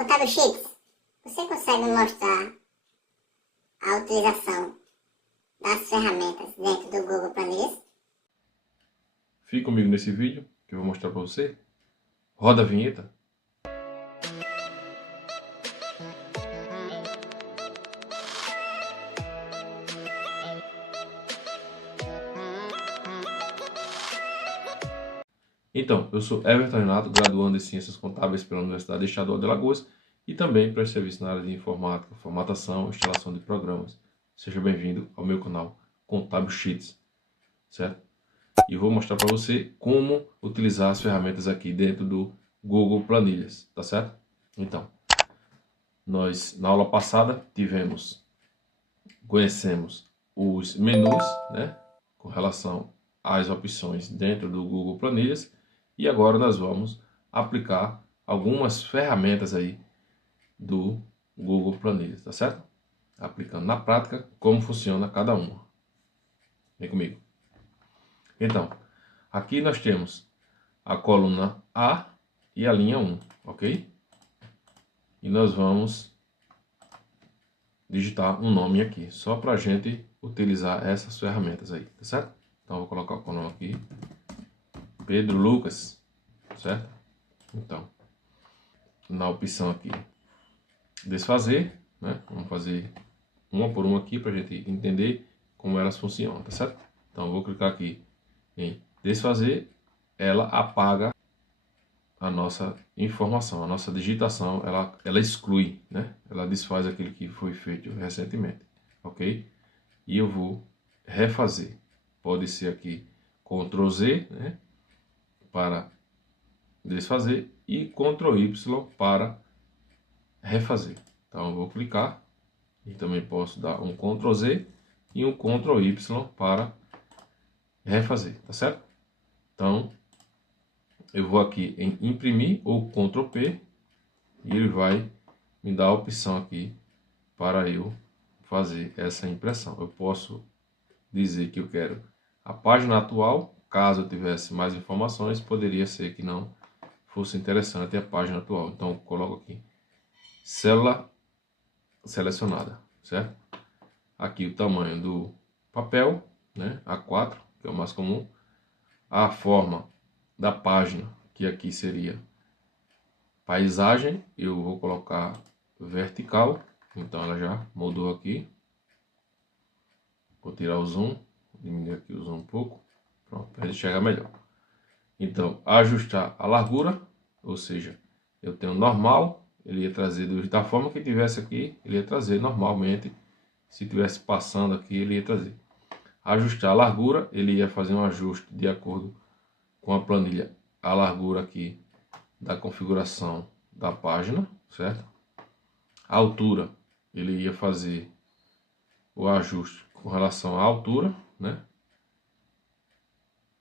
Contábil Sheets, você consegue me mostrar a utilização das ferramentas dentro do Google Planilhas? Fique comigo nesse vídeo que eu vou mostrar para você. Roda a vinheta. Então, eu sou Everton Renato, graduando em Ciências Contábeis pela Universidade Estadual de Alagoas e também presto serviço na área de informática, formatação e instalação de programas. Seja bem-vindo ao meu canal Contábil Sheets, certo? E vou mostrar para você como utilizar as ferramentas aqui dentro do Google Planilhas, tá certo? Então, nós na aula passada conhecemos os menus, né, com relação às opções dentro do Google Planilhas, e agora nós vamos aplicar algumas ferramentas aí do Google Planilhas, tá certo? Aplicando na prática como funciona cada uma. Vem comigo. Então, aqui nós temos a coluna A e a linha 1, ok? E nós vamos digitar um nome aqui, só para a gente utilizar essas ferramentas aí, tá certo? Então, eu vou colocar o nome aqui, Pedro Lucas, certo? Então, na opção aqui, desfazer, né? Vamos fazer uma por uma aqui para a gente entender como elas funcionam, tá certo? Então, eu vou clicar aqui em desfazer, ela apaga a nossa informação, a nossa digitação, ela exclui, né? Ela desfaz aquilo que foi feito recentemente, ok? E eu vou refazer. Pode ser aqui Ctrl Z, né? Para desfazer e Ctrl Y para refazer. Então eu vou clicar e também posso dar um Ctrl Z e um Ctrl Y para refazer, tá certo? Então eu vou aqui em imprimir ou Ctrl P e ele vai me dar a opção aqui para eu fazer essa impressão. Eu posso dizer que eu quero a página atual, caso eu tivesse mais informações, poderia ser que não fosse interessante a página atual. Então eu coloco aqui célula selecionada, certo? Aqui o tamanho do papel, né? A4, que é o mais comum. A forma da página, que aqui seria paisagem, eu vou colocar vertical, então ela já mudou aqui. Vou tirar o zoom, diminuir aqui o zoom um pouco, pronto, para ele enxergar melhor. Então, ajustar a largura, ou seja, eu tenho normal, ele ia trazer da forma que tivesse aqui, ele ia trazer normalmente, se tivesse passando aqui, ele ia trazer. Ajustar a largura, ele ia fazer um ajuste de acordo com a planilha, a largura aqui da configuração da página, certo? A altura, ele ia fazer o ajuste com relação à altura, né?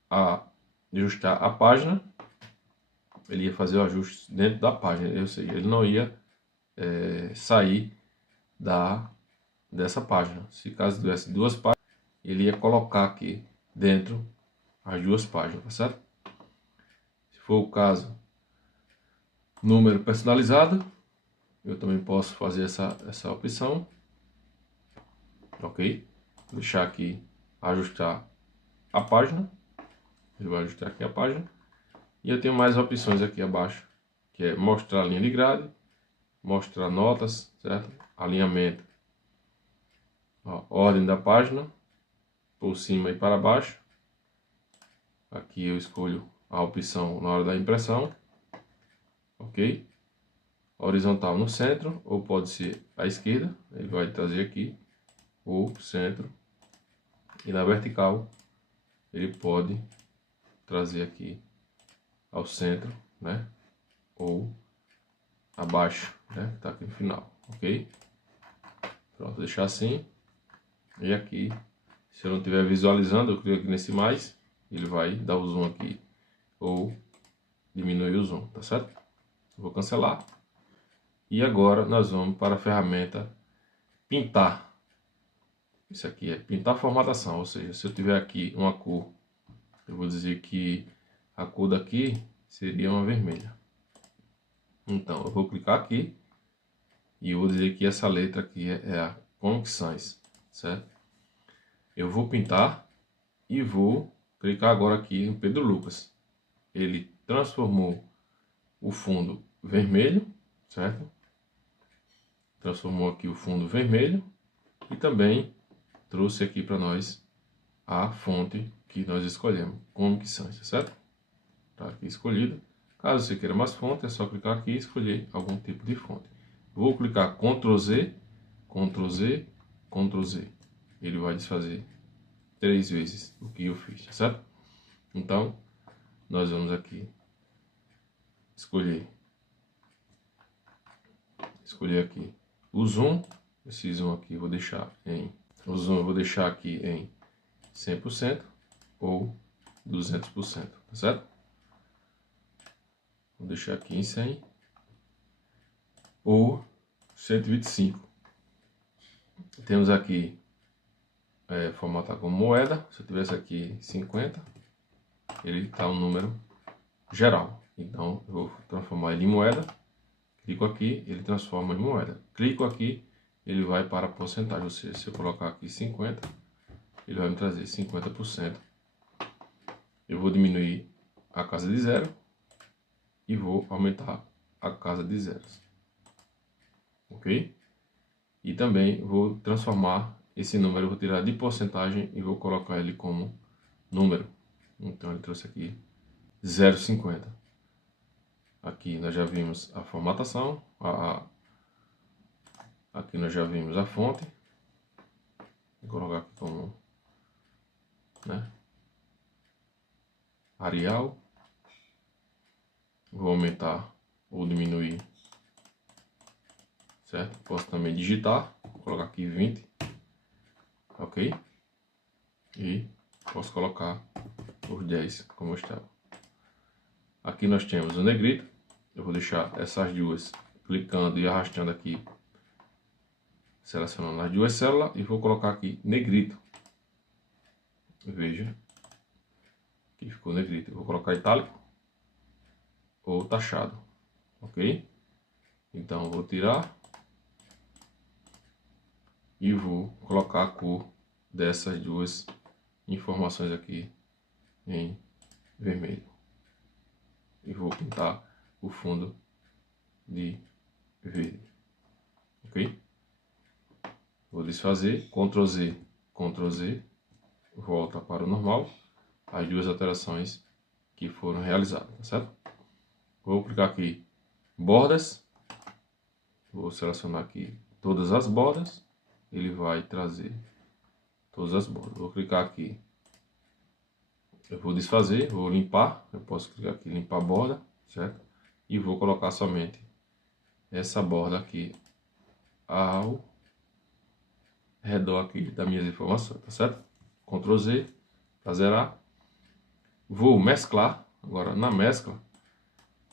A ajustar a página, ele ia fazer o ajuste dentro da página, ou seja, ele não ia sair dessa página. Se caso tivesse duas páginas, ele ia colocar aqui dentro as duas páginas, tá certo? Se for o caso, número personalizado, eu também posso fazer essa opção, ok? Deixar aqui, ajustar a página, ele vai ajustar aqui a página. E eu tenho mais opções aqui abaixo, que é mostrar a linha de grade, mostrar notas, certo? Alinhamento, ó, ordem da página, por cima e para baixo. Aqui eu escolho a opção na hora da impressão, ok? Horizontal no centro, ou pode ser à esquerda, ele vai trazer aqui, ou centro. E na vertical, ele pode trazer aqui ao centro, né? Ou abaixo, né? Tá aqui no final, ok? Pronto, vou deixar assim. E aqui, se eu não estiver visualizando, eu clico aqui nesse mais, ele vai dar o zoom aqui, ou diminuir o zoom, tá certo? Vou cancelar. E agora nós vamos para a ferramenta pintar. Isso aqui é pintar formatação, ou seja, se eu tiver aqui uma cor, eu vou dizer que a cor daqui seria uma vermelha. Então eu vou clicar aqui E eu vou dizer que essa letra aqui é a Comic Sans, certo? Eu vou pintar e vou clicar agora aqui em Pedro Lucas. Ele transformou o fundo vermelho, certo? Transformou aqui o fundo vermelho e também trouxe aqui para nós a fonte que nós escolhemos, Comic Sans, certo? Está aqui escolhido. Caso você queira mais fonte, é só clicar aqui e escolher algum tipo de fonte. Vou clicar Ctrl Z, Ctrl Z, Ctrl Z. Ele vai desfazer 3 vezes o que eu fiz, certo? Então, nós vamos aqui escolher aqui o zoom. Esse zoom aqui eu vou deixar em... O zoom eu vou deixar aqui em 100% ou 200%, tá certo? Vou deixar aqui em 100 ou 125. Temos aqui formatar como moeda. Se eu tivesse aqui 50, ele está um número geral. Então eu vou transformar ele em moeda. Clico aqui, ele transforma em moeda. Clico aqui, ele vai para a porcentagem. Ou seja, se eu colocar aqui 50, ele vai me trazer 50%. Eu vou diminuir a casa de zero e vou aumentar a casa de zeros. Ok? E também vou transformar esse número, eu vou tirar de porcentagem e vou colocar ele como número. Então ele trouxe aqui 0,50. Aqui nós já vimos a formatação, aqui nós já vimos a fonte. Vou colocar aqui como, né, Arial. Vou aumentar ou diminuir, certo? Posso também digitar, vou colocar aqui 20, ok? E posso colocar os 10 como estava. Aqui nós temos o negrito. Eu vou deixar essas duas clicando e arrastando aqui, selecionando as duas células e vou colocar aqui negrito. Veja que ficou negrito. Eu vou colocar itálico ou taxado, ok? Então vou tirar e vou colocar a cor dessas duas informações aqui em vermelho e vou pintar o fundo de verde, ok? Vou desfazer, Ctrl Z, Ctrl Z, volta para o normal, as duas alterações que foram realizadas, tá certo? Vou clicar aqui, bordas, vou selecionar aqui todas as bordas, ele vai trazer todas as bordas. Vou clicar aqui, eu vou desfazer, vou limpar, eu posso clicar aqui, limpar a borda, certo? E vou colocar somente essa borda aqui ao redor aqui das minhas informações, tá certo? Ctrl Z para zerar. Vou mesclar, agora na mescla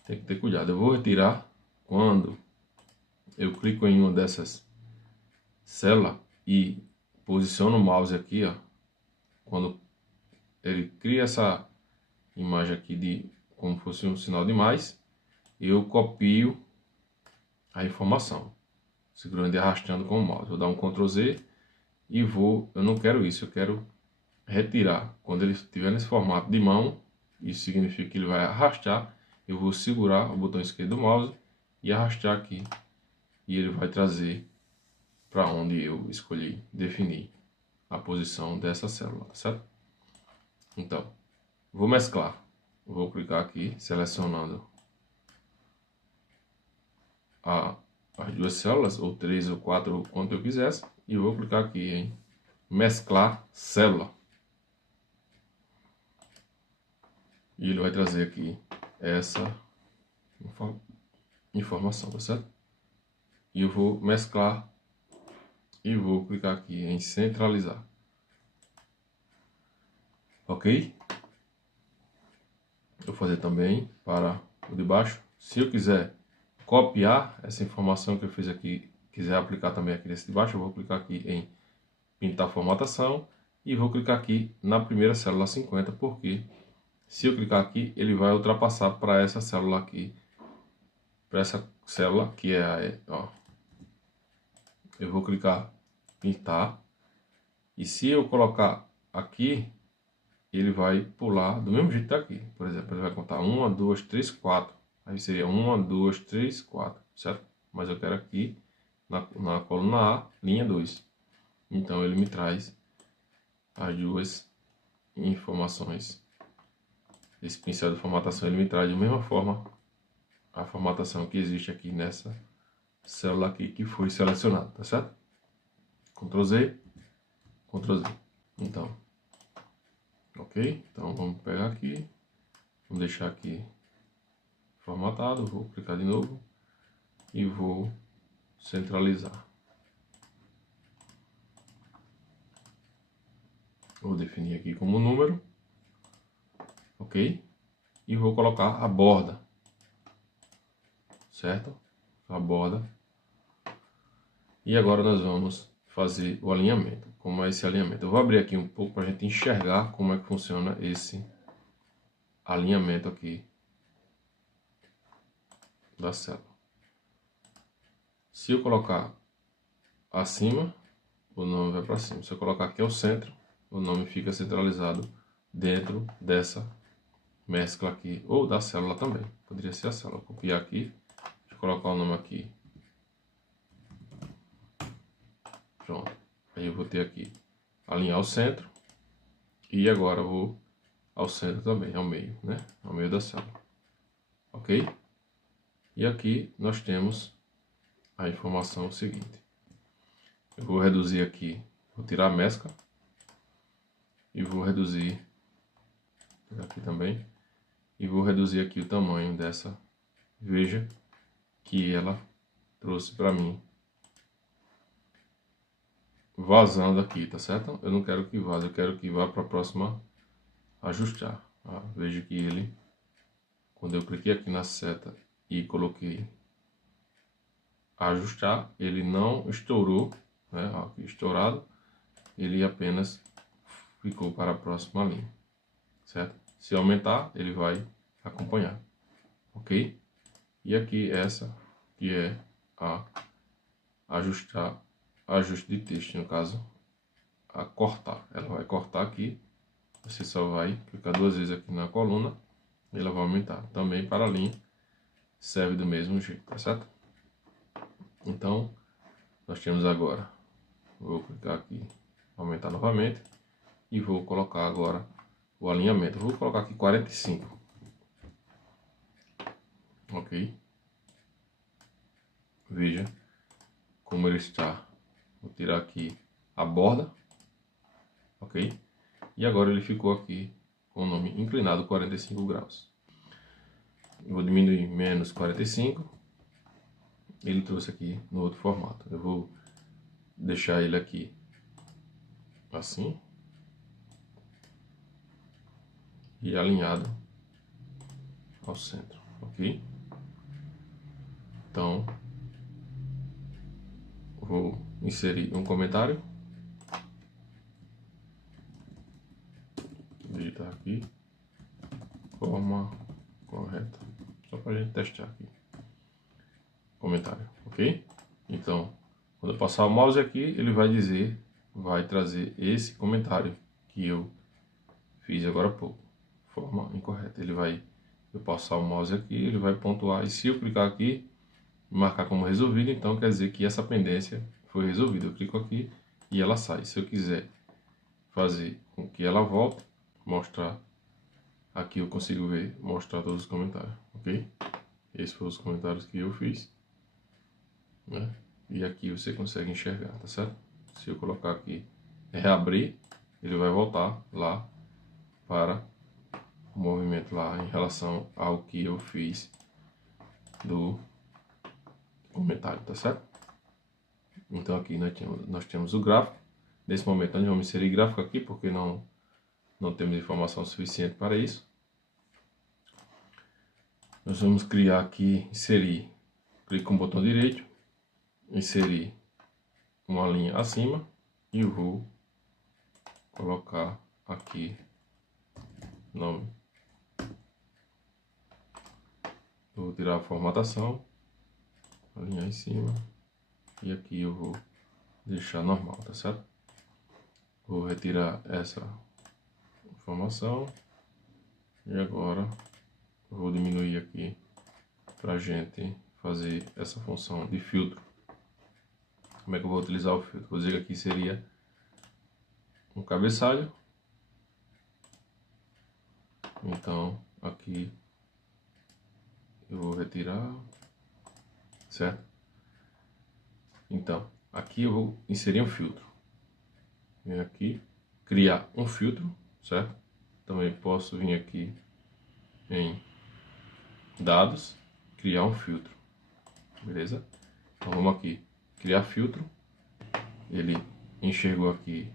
tem que ter cuidado, eu vou retirar quando eu clico em uma dessas células e posiciono o mouse aqui, ó, quando ele cria essa imagem aqui de como fosse um sinal de mais, eu copio a informação, segurando e arrastando com o mouse. Vou dar um Ctrl Z e vou, eu não quero isso, eu quero retirar. Quando ele estiver nesse formato de mão, isso significa que ele vai arrastar, eu vou segurar o botão esquerdo do mouse e arrastar aqui, e ele vai trazer para onde eu escolhi definir a posição dessa célula, tá certo? Então, vou mesclar. Vou clicar aqui, selecionando as duas células, ou 3 ou 4, ou quanto eu quisesse, e vou clicar aqui em mesclar célula. E ele vai trazer aqui essa informação, tá certo? E eu vou mesclar e vou clicar aqui em centralizar. Ok? Vou fazer também para o de baixo. Se eu quiser copiar essa informação que eu fiz aqui, quiser aplicar também aqui nesse de baixo, eu vou clicar aqui em pintar formatação e vou clicar aqui na primeira célula 50, porque se eu clicar aqui, ele vai ultrapassar para essa célula aqui, para essa célula que é a, ó, eu vou clicar pintar. E se eu colocar aqui, ele vai pular do mesmo jeito que tá aqui. Por exemplo, ele vai contar 1, 2, 3, 4. Aí seria 1, 2, 3, 4, certo? Mas eu quero aqui, na coluna A, linha 2. Então ele me traz as duas informações. Esse pincel de formatação ele me traz da mesma forma a formatação que existe aqui nessa célula aqui que foi selecionada, tá certo? Ctrl Z, Ctrl Z. Então, ok? Então vamos pegar aqui, vamos deixar aqui formatado, vou clicar de novo e vou centralizar. Vou definir aqui como número, ok? E vou colocar a borda, certo? A borda. E agora nós vamos fazer o alinhamento. Como é esse alinhamento? Eu vou abrir aqui um pouco para a gente enxergar como é que funciona esse alinhamento aqui da célula. Se eu colocar acima, o nome vai para cima. Se eu colocar aqui ao centro, o nome fica centralizado dentro dessa mescla aqui, ou da célula também. Poderia ser a célula. Vou copiar aqui, deixa eu colocar o nome aqui. Pronto. Aí eu vou ter aqui, alinhar ao centro. E agora eu vou ao centro também, ao meio, né? Ao meio da célula. Ok? E aqui nós temos a informação seguinte. Eu vou reduzir aqui, vou tirar a mescla. E vou reduzir aqui também. E vou reduzir aqui o tamanho dessa. Veja que ela trouxe para mim vazando aqui, tá certo? Eu não quero que vaze, eu quero que vá para a próxima ajustar. Veja que ele, quando eu cliquei aqui na seta e coloquei ajustar, ele não estourou, né? Aqui estourado, ele apenas ficou para a próxima linha, certo? Se aumentar, ele vai acompanhar, ok? E aqui essa que é a ajustar, ajuste de texto, no caso, a cortar. Ela vai cortar aqui, você só vai clicar duas vezes aqui na coluna e ela vai aumentar. Também para a linha serve do mesmo jeito, tá certo? Então, nós temos agora, vou clicar aqui, aumentar novamente e vou colocar agora o alinhamento. Vou colocar aqui 45, ok? Veja como ele está. Vou tirar aqui a borda, ok? E agora ele ficou aqui com o nome inclinado 45 graus. Eu vou diminuir menos 45. Ele trouxe aqui no outro formato. Eu vou deixar ele aqui assim e alinhado ao centro, ok? Então vou inserir um comentário, digitar aqui, forma correta, só para a gente testar aqui, comentário, ok? Então, quando eu passar o mouse aqui, ele vai dizer, vai trazer esse comentário que eu fiz agora há pouco, forma incorreta. Ele vai, eu passar o mouse aqui, ele vai pontuar, e se eu clicar aqui, marcar como resolvido, então quer dizer que essa pendência foi resolvida. Eu clico aqui e ela sai. Se eu quiser fazer com que ela volte, mostrar aqui, eu consigo ver, mostrar todos os comentários, ok? Esses foram os comentários que eu fiz, né? E aqui você consegue enxergar, tá certo? Se eu colocar aqui reabrir, ele vai voltar lá para o movimento lá em relação ao que eu fiz do comentário, tá certo? Então aqui nós temos o gráfico. Nesse momento nós vamos inserir gráfico aqui porque não temos informação suficiente para isso. Nós vamos criar aqui, inserir, clique com o botão direito, inserir uma linha acima e eu vou colocar aqui nome. Eu vou tirar a formatação, alinhar em cima e aqui eu vou deixar normal, tá certo? Vou retirar essa informação. E agora eu vou diminuir aqui pra gente fazer essa função de filtro. Como é que eu vou utilizar o filtro? Vou dizer que aqui seria um cabeçalho. Então aqui eu vou retirar, certo? Então aqui eu vou inserir um filtro. Venho aqui, criar um filtro, certo? Também posso vir aqui em dados, criar um filtro, beleza? Então vamos aqui, criar filtro. Ele enxergou aqui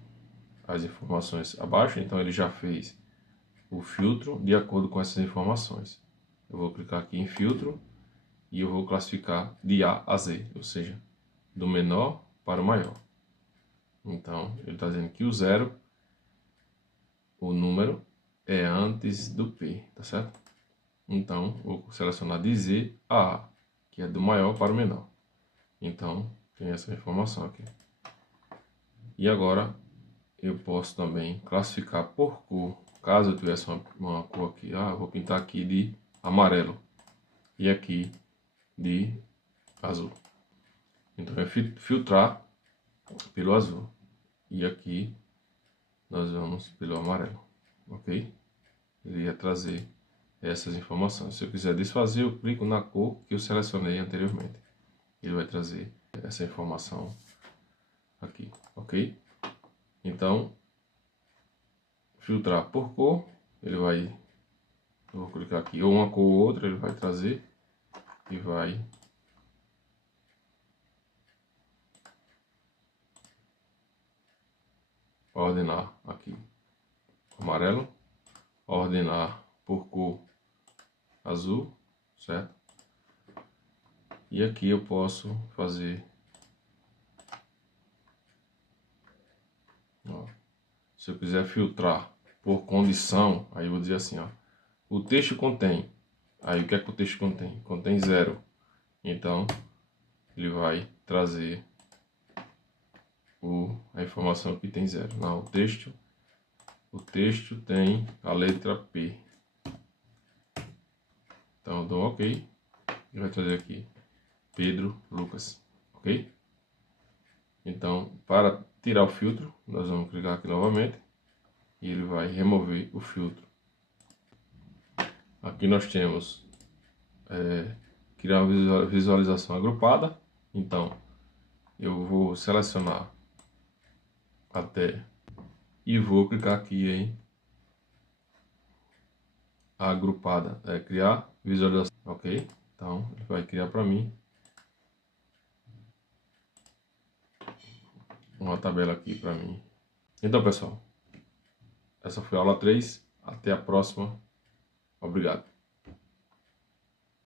as informações abaixo, então ele já fez o filtro de acordo com essas informações. Eu vou clicar aqui em filtro e eu vou classificar de A a Z, ou seja, do menor para o maior. Então ele está dizendo que o 0, o número, é antes do P, tá certo? Então vou selecionar de Z a A, que é do maior para o menor. Então tem essa informação aqui. E agora eu posso também classificar por cor. Caso eu tivesse uma cor aqui, eu vou pintar aqui de amarelo e aqui de azul. Então eu vou filtrar pelo azul e aqui nós vamos pelo amarelo, ok? Ele ia trazer essas informações. Se eu quiser desfazer, eu clico na cor que eu selecionei anteriormente. Ele vai trazer essa informação aqui, ok? Então, filtrar por cor, ele vai, eu vou clicar aqui, ou uma cor ou outra, ele vai trazer e vai ordenar aqui amarelo, ordenar por cor azul, certo? E aqui eu posso fazer, ó, se eu quiser filtrar por condição, aí eu vou dizer assim, ó, o texto contém, aí o que é que o texto contém? Contém 0, então ele vai trazer a informação que tem 0. Não, o texto tem a letra P. Então eu dou um OK e vai trazer aqui Pedro Lucas, ok? Então, para tirar o filtro, nós vamos clicar aqui novamente e ele vai remover o filtro. Aqui nós temos criar uma visualização agrupada. Então, eu vou selecionar até e vou clicar aqui em agrupada, criar visualização, ok? Então, ele vai criar para mim uma tabela aqui para mim. Então, pessoal, essa foi a aula 3. Até a próxima. Obrigado.